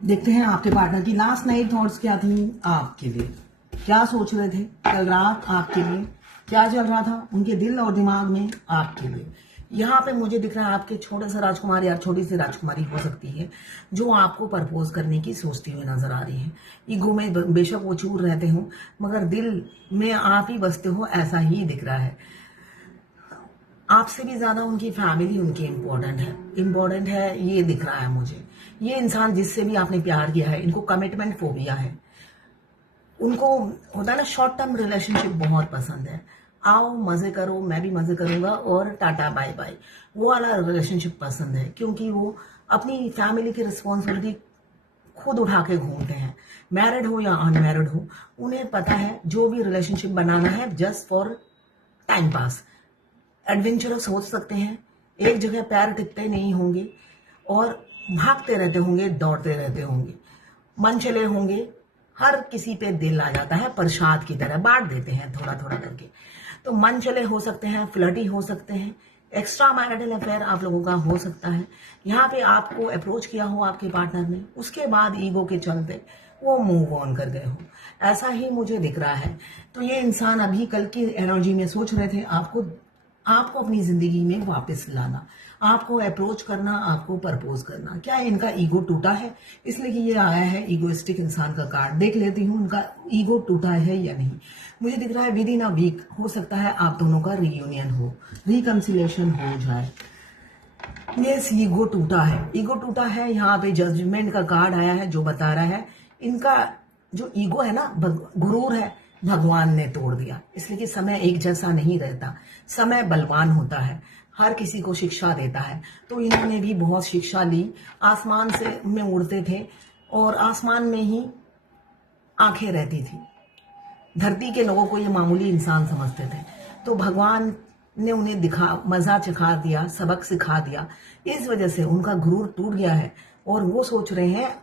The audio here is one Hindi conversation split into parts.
देखते हैं आपके पार्टनर की लास्ट नाइट थॉट्स क्या थी आपके लिए, क्या सोच रहे थे कल रात आपके लिए, क्या चल रहा था उनके दिल और दिमाग में आपके लिए। यहाँ पे मुझे दिख रहा है आपके छोटे से राजकुमार या छोटी सी राजकुमारी हो सकती है जो आपको प्रपोज करने की सोचती हुई नजर आ रही है। ईगो में बेशक वो चूर रहते हो मगर दिल में आप ही बसते हो, ऐसा ही दिख रहा है। आपसे भी ज्यादा उनकी फैमिली उनकी इम्पोर्टेंट है ये दिख रहा है मुझे। ये इंसान जिससे भी आपने प्यार किया है, इनको कमिटमेंट फोबिया है। उनको होता है ना, शॉर्ट टर्म रिलेशनशिप बहुत पसंद है। आओ मजे करो, मैं भी मजे करूंगा और टाटा बाय बाय, वो वाला रिलेशनशिप पसंद है। क्योंकि वो अपनी फैमिली की रिस्पॉन्सिबिलिटी खुद उठा के घूमते हैं, मैरिड हो या अनमैरिड हो। उन्हें पता है जो भी रिलेशनशिप बनाना है just for time pass. Adventurous हो सकते हैं, एक जगह पैर टिकते नहीं होंगे और भागते रहते होंगे, दौड़ते रहते होंगे, मन चले होंगे। हर किसी पे दिल आ जाता है, प्रसाद की तरह बांट देते हैं थोड़ा थोड़ा करके। तो मन चले हो सकते हैं, फ्लर्टी हो सकते हैं, एक्स्ट्रा मैरिटल अफेयर आप लोगों का हो सकता है। यहाँ पे आपको अप्रोच किया हो आपके पार्टनर ने, उसके बाद ईगो के चलते वो मूव ऑन कर गए हो, ऐसा ही मुझे दिख रहा है। तो ये इंसान अभी कल की एनर्जी में सोच रहे थे आपको आपको अपनी जिंदगी में वापस लाना, आपको अप्रोच करना, आपको प्रपोज करना। क्या इनका ईगो टूटा है? इसलिए कि ये आया है ईगोइस्टिक इंसान का कार्ड। देख लेती हूँ उनका ईगो टूटा है या नहीं। मुझे दिख रहा है विद इन अ वीक हो सकता है आप दोनों का रियूनियन हो, रिकंसिलेशन हो जाए। यस, ईगो टूटा है, ईगो टूटा है। यहाँ पे जजमेंट का कार्ड आया है जो बता रहा है इनका जो ईगो है ना, गुरूर है, भगवान ने तोड़ दिया। इसलिए कि समय एक जैसा नहीं रहता, समय बलवान होता है, हर किसी को शिक्षा देता है। तो इन्होंने भी बहुत शिक्षा ली। आसमान से में उड़ते थे और आसमान में ही आंखें रहती थी। धरती के लोगों को ये मामूली इंसान समझते थे। तो भगवान ने उन्हें मजा चखा दिया, सबक सिखा दिया। इस वजह से उनका गुरूर टूट गया है और वो सोच रहे हैं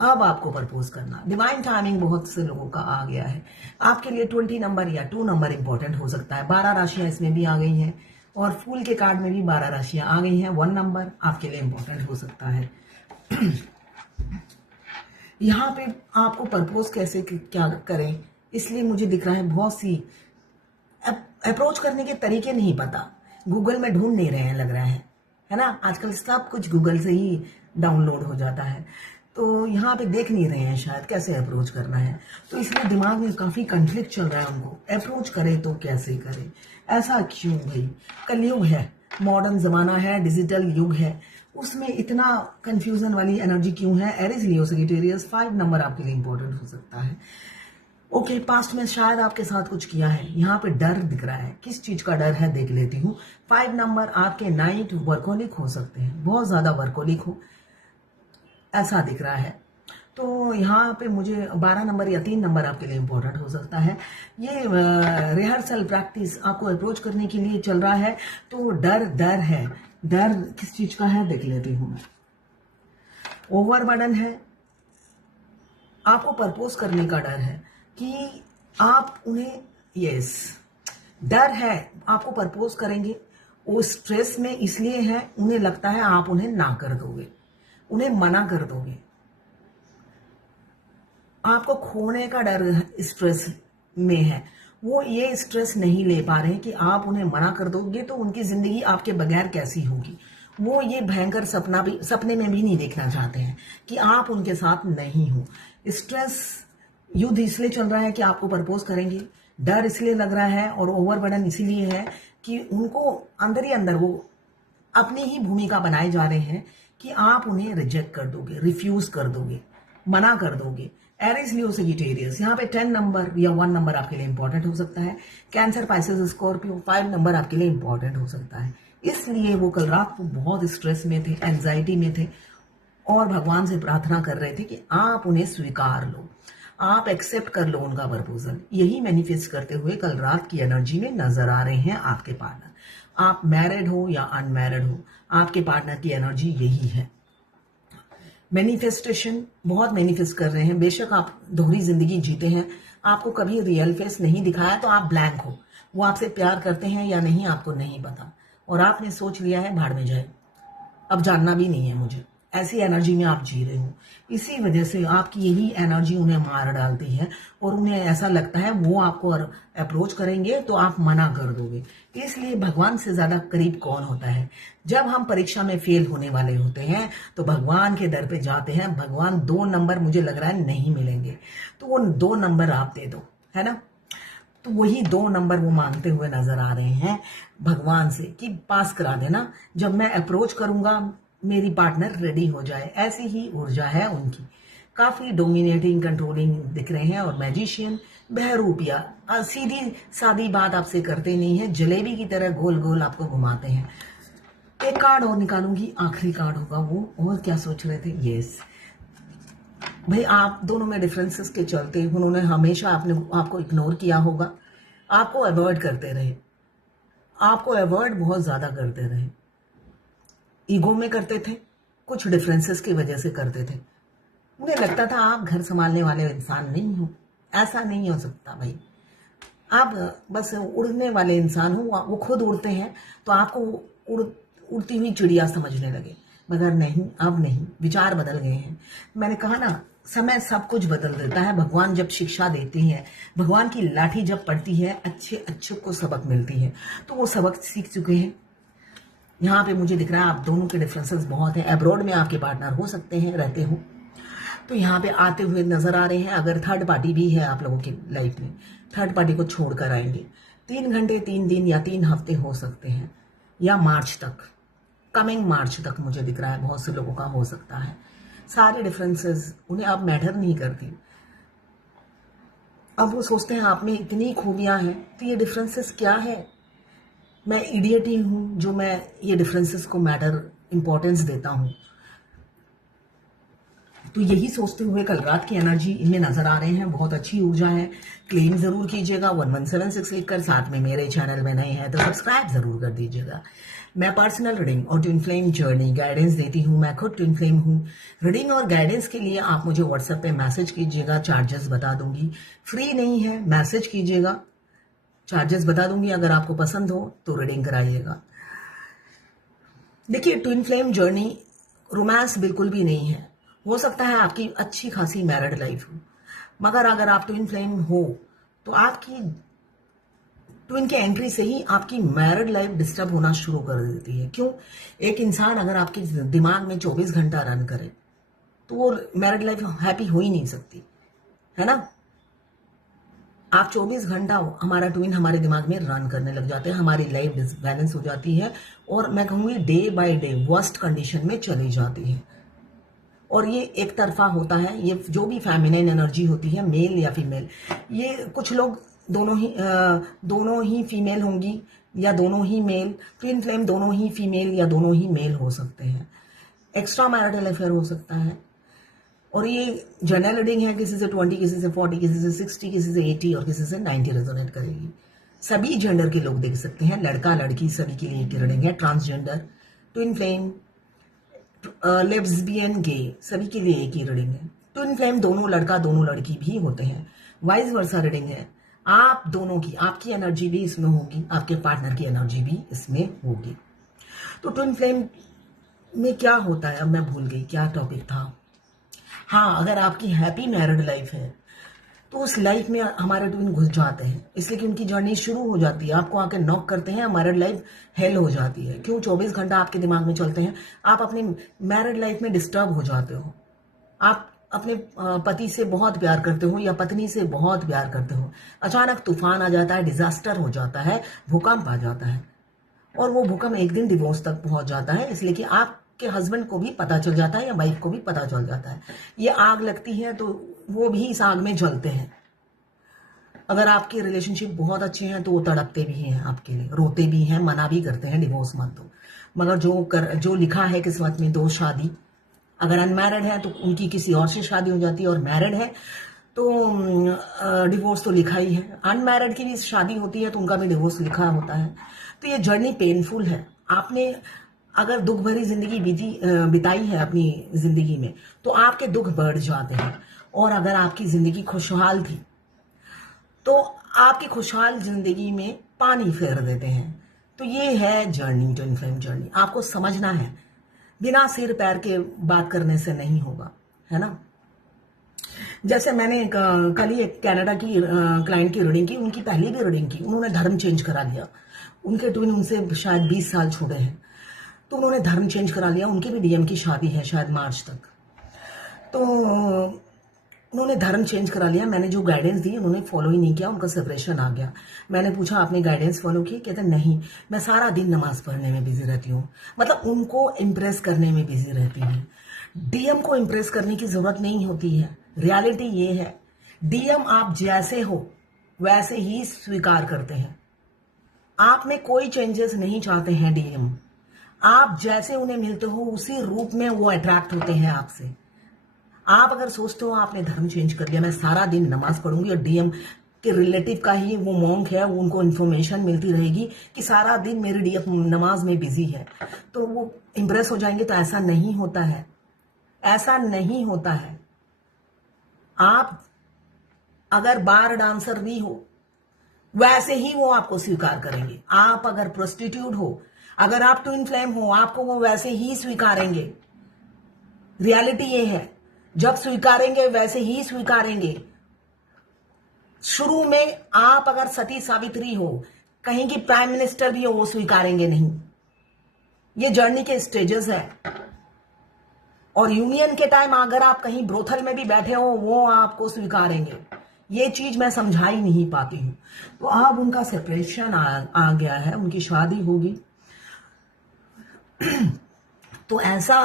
अब आपको प्रपोज करना। डिवाइन टाइमिंग बहुत से लोगों का आ गया है आपके लिए। 20 नंबर या 2 नंबर इंपॉर्टेंट हो सकता है। 12 राशियां इसमें भी आ गई हैं और फूल के कार्ड में भी 12 राशियां आ गई हैं। 1 नंबर आपके लिए इंपॉर्टेंट हो सकता है। यहाँ पे आपको प्रपोज कैसे क्या करें, इसलिए मुझे दिख रहा है बहुत सी अप्रोच करने के तरीके नहीं पता, गूगल में ढूंढ नहीं रहे हैं लग रहा है ना। आजकल सब कुछ गूगल से ही डाउनलोड हो जाता है, तो यहाँ पे देख नहीं रहे हैं शायद कैसे अप्रोच करना है। तो इसलिए दिमाग में काफी कंफ्लिक्ट चल रहा है उनको, अप्रोच करे तो कैसे करे, ऐसा क्यों भाई। कलयुग है, मॉडर्न जमाना है, डिजिटल युग है, उसमें इतना कंफ्यूजन वाली एनर्जी क्यों है। एरिस लियो सजिटेरियस 5 नंबर आपके लिए इंपॉर्टेंट हो सकता है। ओके, पास्ट में शायद आपके साथ कुछ किया है। यहाँ पे डर दिख रहा है, किस चीज का डर है देख लेती हूँ। 5 नंबर आपके नाइट वर्कोलिक हो सकते हैं, बहुत ज्यादा वर्कोलिक हो ऐसा दिख रहा है। तो यहाँ पे मुझे 12 नंबर या 3 नंबर आपके लिए इंपॉर्टेंट हो सकता है। ये रिहर्सल प्रैक्टिस आपको अप्रोच करने के लिए चल रहा है। तो डर है, डर किस चीज का है देख लेती हूँ मैं। ओवरबर्डन है, आपको प्रपोज करने का डर है कि आप उन्हें, यस, डर है आपको प्रपोज करेंगे। वो स्ट्रेस में इसलिए है, उन्हें लगता है आप उन्हें ना कर दोगे, उन्हें मना कर दोगे। आपको खोने का डर स्ट्रेस में है, वो ये स्ट्रेस नहीं ले पा रहे कि आप उन्हें मना कर दोगे तो उनकी जिंदगी आपके बगैर कैसी होगी। वो ये भयंकर सपने में भी नहीं देखना चाहते हैं कि आप उनके साथ नहीं हो। स्ट्रेस युद्ध इसलिए चल रहा है कि आपको प्रपोज करेंगे, डर इसलिए लग रहा है और ओवरबर्डन इसीलिए है कि उनको अंदर ही अंदर वो अपनी ही भूमिका बनाए जा रहे हैं कि आप उन्हें रिजेक्ट कर दोगे, रिफ्यूज कर दोगे, मना कर दोगे। एरिस लियो सजिटेरियस यहाँ पे 10 नंबर या 1 नंबर आपके लिए इंपॉर्टेंट हो सकता है। कैंसर पाइसेस स्कॉर्पियो 5 नंबर आपके लिए इंपॉर्टेंट हो सकता है। इसलिए वो कल रात को बहुत स्ट्रेस में थे, एंजाइटी में थे और भगवान से प्रार्थना कर रहे थे कि आप उन्हें स्वीकार लो, आप एक्सेप्ट कर लो उनका प्रपोजल। यही मैनिफेस्ट करते हुए कल रात की एनर्जी में नजर आ रहे हैं आपके पार्टनर। आप मैरिड हो या अनमैरिड हो, आपके पार्टनर की एनर्जी यही है। मैनिफेस्टेशन बहुत मैनिफेस्ट कर रहे हैं। बेशक आप दोहरी जिंदगी जीते हैं, आपको कभी रियल फेस नहीं दिखाया तो आप ब्लैंक हो। वो आपसे प्यार करते हैं या नहीं आपको नहीं पता और आपने सोच लिया है भाड़ में जाए, अब जानना भी नहीं है मुझे। ऐसी एनर्जी में आप जी रहे हो। इसी वजह से आपकी यही एनर्जी उन्हें मार डालती है और उन्हें ऐसा लगता है वो आपको अप्रोच करेंगे तो आप मना कर दोगे। इसलिए भगवान से ज्यादा करीब कौन होता है? जब हम परीक्षा में फेल होने वाले होते हैं तो भगवान के दर पे जाते हैं। भगवान 2 नंबर मुझे लग रहा है नहीं मिलेंगे, तो वो 2 नंबर आप दे दो, है ना। तो वही 2 नंबर वो मांगते हुए नजर आ रहे हैं भगवान से कि पास करा देना, जब मैं अप्रोच करूंगा मेरी पार्टनर रेडी हो जाए। ऐसी ही ऊर्जा है उनकी, काफी डोमिनेटिंग कंट्रोलिंग दिख रहे हैं। और मैजिशियन बहरूपिया सीधी सादी बात आपसे करते नहीं है, जलेबी की तरह गोल गोल आपको घुमाते हैं। एक कार्ड और निकालूंगी, आखिरी कार्ड होगा वो। और क्या सोच रहे थे? यस भाई, आप दोनों में डिफरेंसेस के चलते उन्होंने हमेशा आपको इग्नोर किया होगा, आपको अवॉइड करते रहे, आपको अवॉइड बहुत ज्यादा करते रहे। ईगो में करते थे, कुछ डिफरेंसेस की वजह से करते थे। मुझे लगता था आप घर संभालने वाले इंसान नहीं हो। ऐसा नहीं हो सकता भाई, आप बस उड़ने वाले इंसान हो। वो खुद उड़ते हैं तो आपको उड़ती हुई चिड़िया समझने लगे, मगर नहीं, अब नहीं, विचार बदल गए हैं। मैंने कहा ना, समय सब कुछ बदल देता है। भगवान जब शिक्षा देते हैं, भगवान की लाठी जब पड़ती है, अच्छे अच्छे को सबक मिलती है, तो वो सबक सीख चुके हैं। यहाँ पे मुझे दिख रहा है आप दोनों के डिफरेंसेस बहुत हैं। अब्रॉड में आपके पार्टनर हो सकते हैं, रहते हो, तो यहाँ पे आते हुए नजर आ रहे हैं। अगर थर्ड पार्टी भी है आप लोगों की लाइफ में, थर्ड पार्टी को छोड़कर आएंगे। 3 घंटे, 3 दिन या 3 हफ्ते हो सकते हैं, या मार्च तक, कमिंग मार्च तक मुझे दिख रहा है बहुत से लोगों का हो सकता है। सारे डिफरेंसेस उन्हें अब मैटर नहीं करती। अब वो सोचते हैं आप में इतनी खूबियां हैं, तो ये डिफरेंसेस क्या है? मैं इडियट ही हूं जो मैं ये डिफरेंसेस को मैटर इंपॉर्टेंस देता हूं। तो यही सोचते हुए कल रात की एनर्जी इनमें नजर आ रहे हैं। बहुत अच्छी ऊर्जा है। क्लेम जरूर कीजिएगा 1176 लिखकर। साथ में मेरे चैनल में नए हैं तो सब्सक्राइब जरूर कर दीजिएगा। मैं पर्सनल रीडिंग और ट्विन फ्लेम जर्नी गाइडेंस देती हूँ। मैं खुद ट्विन फ्लेम हूँ। रीडिंग और गाइडेंस के लिए आप मुझे व्हाट्सएप पे मैसेज कीजिएगा, चार्जेस बता दूंगी। फ्री नहीं है, मैसेज कीजिएगा, चार्जेस बता दूंगी। अगर आपको पसंद हो तो रीडिंग कराइएगा। देखिए, ट्विन फ्लेम जर्नी रोमांस बिल्कुल भी नहीं है। हो सकता है आपकी अच्छी खासी मैरिड लाइफ हो, मगर अगर आप ट्विन फ्लेम हो तो आपकी ट्विन के एंट्री से ही आपकी मैरिड लाइफ डिस्टर्ब होना शुरू कर देती है। क्यों? एक इंसान अगर आपके दिमाग में 24 घंटा रन करे तो वो मैरिड लाइफ हैप्पी हो ही नहीं सकती, है ना। आप 24 घंटा हमारा ट्विन हमारे दिमाग में रन करने लग जाते हैं, हमारी लाइफ डिसबैलेंस हो जाती है, और मैं कहूंगी day by day worst condition में चली जाती है। और ये एक तरफा होता है। ये जो भी फेमिनिन एनर्जी होती है, मेल या फीमेल, ये कुछ लोग दोनों ही फीमेल होंगी या दोनों ही मेल। ट्विन फ्लेम दोनों ही फीमेल या दोनों ही मेल हो सकते हैं। एक्स्ट्रा मैरिटल अफेयर हो सकता है। और ये जनरल रीडिंग है, किसी से 20, किसी से 40, किसी से 60, किसी से 80 और किसी से 90 रेजोनेट करेगी। सभी जेंडर के लोग देख सकते हैं, लड़का लड़की सभी के लिए एक रीडिंग है। ट्रांसजेंडर, ट्विन फ्लेम, लेस्बियन, गे, सभी के लिए एक ही रीडिंग है। ट्विन फ्लेम दोनों लड़का दोनों लड़की भी होते हैं। वाइस वर्सा रीडिंग है। आप दोनों की, आपकी एनर्जी भी इसमें होगी, आपके पार्टनर की एनर्जी भी इसमें होगी। तो ट्विन फ्लेम में क्या होता है, अब मैं भूल गई क्या टॉपिक था। हाँ, अगर आपकी हैप्पी मैरिड लाइफ है तो उस लाइफ में हमारे ट्विन घुस जाते हैं, इसलिए कि उनकी जर्नी शुरू हो जाती है, आपको आके नॉक करते हैं, मैरिड लाइफ हेल हो जाती है। क्यों? 24 घंटा आपके दिमाग में चलते हैं, आप अपनी मैरिड लाइफ में डिस्टर्ब हो जाते हो। आप अपने पति से बहुत प्यार करते हो या पत्नी से बहुत प्यार करते हो, अचानक तूफान आ जाता है, डिजास्टर हो जाता है, भूकंप आ जाता है, और वो भूकंप एक दिन डिवोर्स तक पहुंच जाता है, इसलिए कि आपके हस्बैंड को भी पता चल जाता है या वाइफ को भी पता चल जाता है। ये आग लगती है तो वो भी इस आग में जलते हैं। अगर आपके रिलेशनशिप बहुत अच्छे हैं तो वो तड़पते भी हैं आपके लिए, रोते भी हैं, मना भी करते हैं डिवोर्स मत दो। मगर जो लिखा है किस्मत में, 2 शादी, अगर अनमैरिड है तो उनकी किसी और से शादी हो जाती है, और मैरिड है तो डिवोर्स तो लिखा ही है। अनमैरिड की भी शादी होती है तो उनका भी डिवोर्स लिखा होता है। तो ये जर्नी पेनफुल है। आपने अगर दुख भरी जिंदगी बिताई है अपनी जिंदगी में तो आपके दुख बढ़ जाते हैं, और अगर आपकी जिंदगी खुशहाल थी तो आपकी खुशहाल जिंदगी में पानी फेर देते हैं। तो ये है जर्नी, ट्विन फ्लेम जर्नी। आपको समझना है, बिना सिर पैर के बात करने से नहीं होगा, है ना। जैसे मैंने कल ही एक कनाडा की क्लाइंट की रीडिंग की, उनकी पहली भी रीडिंग की, उन्होंने धर्म चेंज करा लिया। उनके ट्विन उनसे शायद 20 साल छोटे हैं, तो उन्होंने धर्म चेंज करा लिया। उनकी भी डीएम की शादी है शायद मार्च तक, तो उन्होंने धर्म चेंज करा लिया। मैंने जो गाइडेंस दी उन्होंने फॉलो ही नहीं किया, उनका सेपरेशन आ गया। मैंने पूछा आपने गाइडेंस फॉलो की? कहते नहीं, मैं सारा दिन नमाज पढ़ने में बिजी रहती हूँ। मतलब उनको इम्प्रेस करने में बिजी रहती है। डीएम को इम्प्रेस करने की जरूरत नहीं होती है। रियलिटी ये है, डीएम आप जैसे हो वैसे ही स्वीकार करते हैं। आप में कोई चेंजेस नहीं चाहते हैं डीएम। आप जैसे उन्हें मिलते हो उसी रूप में वो अट्रैक्ट होते हैं आपसे। आप अगर सोचते हो आपने धर्म चेंज कर लिया, मैं सारा दिन नमाज पढ़ूंगी, और डीएम के रिलेटिव का ही वो मॉन्क है, उनको इन्फॉर्मेशन मिलती रहेगी कि सारा दिन मेरी डीएम नमाज में बिजी है, तो वो इंप्रेस हो जाएंगे। तो ऐसा नहीं होता है, ऐसा नहीं होता है। आप अगर बार डांसर भी हो वैसे ही वो आपको स्वीकार करेंगे। आप अगर प्रोस्टिट्यूट हो, अगर आप ट्विन फ्लेम हो, आपको वो वैसे ही स्वीकारेंगे। रियलिटी ये है, जब स्वीकारेंगे वैसे ही स्वीकारेंगे। शुरू में आप अगर सती सावित्री हो, कहीं की प्राइम मिनिस्टर भी हो, वो स्वीकारेंगे नहीं। ये जर्नी के स्टेजेस है। और यूनियन के टाइम अगर आप कहीं ब्रोथल में भी बैठे हो, वो आपको स्वीकारेंगे। ये चीज मैं समझा ही नहीं पाती हूं। तो अब उनका सेपरेशन आ गया है, उनकी शादी होगी। तो ऐसा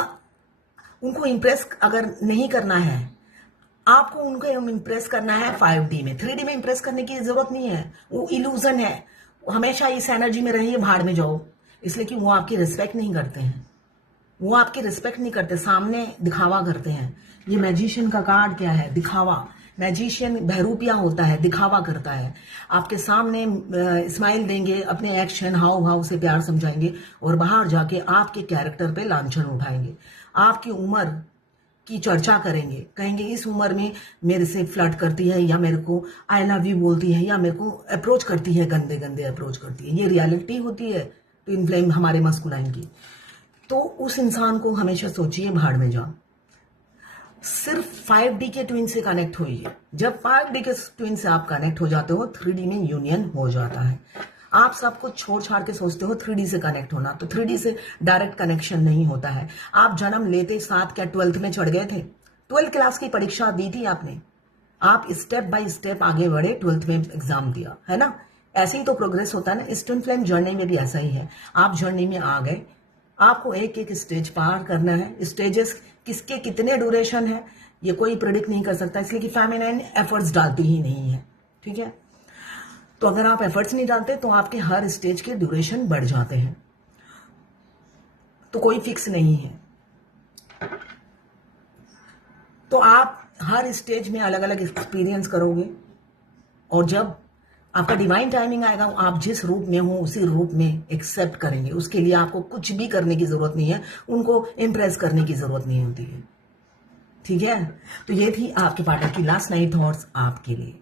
उनको इम्प्रेस अगर नहीं करना है, आपको उनको इम्प्रेस करना है 5D में। 3D में इम्प्रेस करने की जरूरत नहीं है, वो इल्यूजन है। हमेशा इस एनर्जी में रहिए, भाड़ में जाओ, इसलिए कि वो आपकी रिस्पेक्ट नहीं करते हैं। वो आपकी रिस्पेक्ट नहीं करते, सामने दिखावा करते हैं। ये मैजिशियन का कार्ड क्या है? दिखावा। मैजिशियन बहरूपिया होता है, दिखावा करता है। आपके सामने स्माइल देंगे, अपने एक्शन हाव भाव से प्यार समझाएंगे, और बाहर जाके आपके कैरेक्टर पे लांछन उठाएंगे। आपकी उम्र की चर्चा करेंगे, कहेंगे इस उम्र में मेरे से फ्लर्ट करती है, या मेरे को आई लव यू बोलती है, या मेरे को अप्रोच करती है, गंदे गंदे अप्रोच करती है। ये रियलिटी होती है ट्विन फ्लेम हमारे मस्कुलाइन की। तो उस इंसान को हमेशा सोचिए भाड़ में जाओ। सिर्फ 5D के ट्विन से कनेक्ट होइए। जब 5D के ट्विन से आप कनेक्ट हो जाते हो, 3D में यूनियन हो जाता है। आप सब कुछ छोड़ छाड़ के सोचते हो 3D से कनेक्ट होना, तो 3D से डायरेक्ट कनेक्शन नहीं होता है। आप जन्म लेते साथ क्या 12th में चढ़ गए थे? 12th क्लास की परीक्षा दी थी आपने, आप स्टेप बाय स्टेप आगे बढ़े, 12th में एग्जाम दिया, है ना। ऐसे ही तो प्रोग्रेस होता है ना। इस ट्विन फ्लेम जर्नी में भी ऐसा ही है। आप जर्नी में आ गए, आपको एक एक स्टेज पार करना है। स्टेजेस किसके कितने ड्यूरेशन है ये कोई प्रेडिक्ट नहीं कर सकता, इसलिए कि फेमिनाइन एफर्ट्स डालती ही नहीं है, ठीक है। तो अगर आप एफर्ट्स नहीं डालते तो आपके हर स्टेज के ड्यूरेशन बढ़ जाते हैं, तो कोई फिक्स नहीं है। तो आप हर स्टेज में अलग अलग एक्सपीरियंस करोगे, और जब आपका डिवाइन टाइमिंग आएगा, आप जिस रूप में हो उसी रूप में एक्सेप्ट करेंगे। उसके लिए आपको कुछ भी करने की जरूरत नहीं है, उनको इम्प्रेस करने की जरूरत नहीं होती है, ठीक है। तो ये थी आपके पार्टनर की लास्ट नाइट थॉट्स आपके लिए।